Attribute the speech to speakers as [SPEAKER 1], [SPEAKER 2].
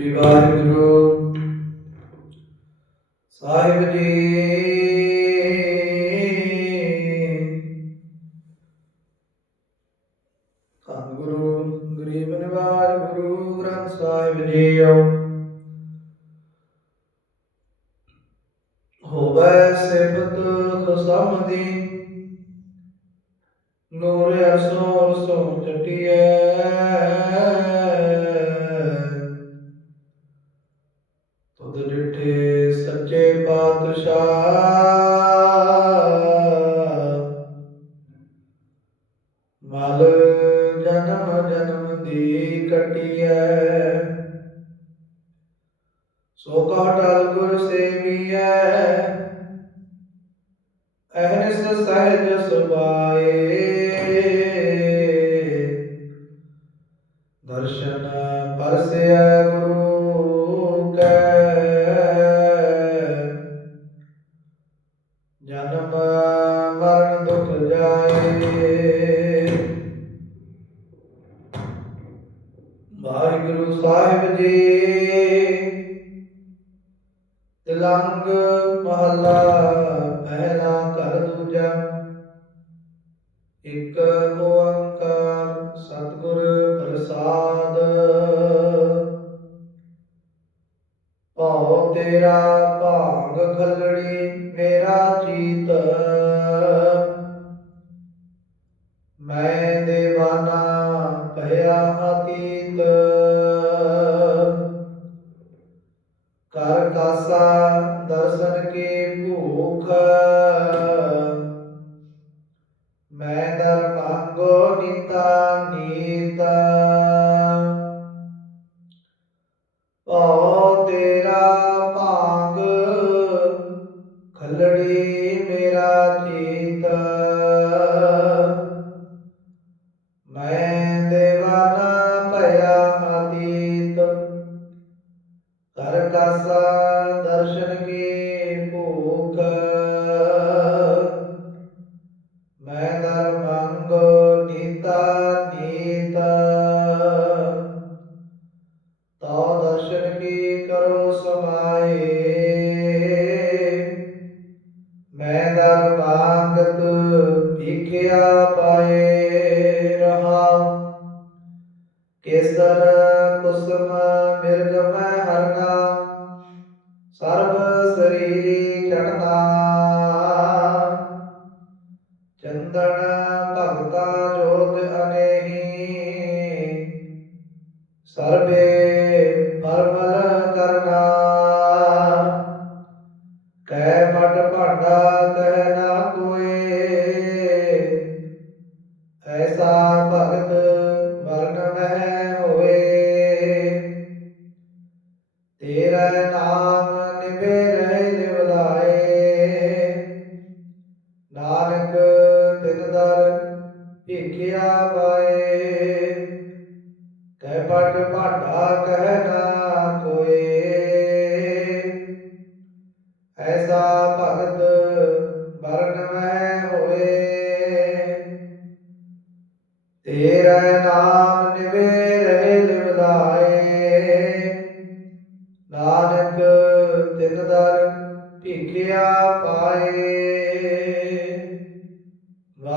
[SPEAKER 1] ਸ੍ਰੀ ਵਾਹਿਗੁਰੂ। ਸਾਹਿਬ ਜੀ। ਧੰਨ ਗੁਰੂ, ਗਰੀਬ ਨਿਵਾਜ ਗੁਰੂ ਗ੍ਰੰਥ ਸਾਹਿਬ ਜੀਓ ਹੋਵੇ ਸਿਫਤ ਖਸਮ ਦੀ ਨੂਰ ਅਰਸੋਂ ਅਰਸੋਂ ਚਟਿਐ ਸੋ ਕਾ ਟਲ ਗੁਰ ਸੇਵੀਐ ਅਹਨਿਸ ਸਹਿਜ ਸੁਭਾਏ। ਦਰਸ਼ਨ ਪਰਸਿਆ ਗੁਰੂ ਕੈ, ਜਨਮ ਮਰਨ ਦੁਖ ਜਾਏ। ਸਾਹਿਬ ਜੀ। ਤਿਲੰਗ ਮਹਲਾ ਪਹਿਲਾ ਘਰ ਦੂਜਾ। ਇੱਕ ਓੰਕਾਰ ਸਤਿਗੁਰ ਪ੍ਰਸਾਦ। ਭਾਉ ਤੇਰਾ ਭਾਗ ਖਲੜੀ। ਕਰ ਦਰਸ਼ਨ ਕੀ ਭੂਖ। ਮੈਂ ਦਰ ਮੰਗੋ ਨੀਤਾ ਨੀਤਾ। ਭਉ ਤੇਰਾ ਕਰ ਕਾਸਾ ਦਰਸ਼ਨ ਕੀ ਭੂਖ। ਮੈਂ ਦਰ ਮੰਗੋ ਨੀਤਾ ਨੀਤ। ਤਉ ਦਰਸ਼ਨ ਕੀ ਕਰੋ ਸਮਾਏ। ਮੈਂ ਦਰ ਮੰਗਤ ਭਿਖਿਆ ਪਾਏ ਰਹਾ। ਕੇਸਰ ਕੁਸਮ ਮਿਰਗ ਸਰੀਰੀ ਚੜਨਾ ਚੰਦਨ ਭਗਤਾ ਜੋਤ ਅਨੇਹੀ। ਸਰਬੇ ਪਰਮਲ ਕਰਨਾ। ਕਹਿ ਮਟ ਭਾਂਡਾ ਕਹਿ ਨਾ ਕੋਏ। ਐਸਾ ਭਗਤ ਵਰਨ ਮਹਿ ਹੋਏ। ਤੇਰਾ ਨਾਮ ਨਿਭੇ ਭਿਖਿਆ ਪਾਏ ਕਹਿ ਪਟ ਭਾਂਡਾ ਕਹਿ ਨਾ ਕੋਏ ਐਸਾ ਭਗਤ ਵਰਨ ਮੈਂ ਹੋਏ। ਤੇਰਾ ਨਾਮ ਨਿਵੇ ਰਹੇ ਲਿਵਲਾਏ। ਨਾਨਕ ਤਿੰਨ ਦਰ ਭਿਖਿਆ ਪਾਏ।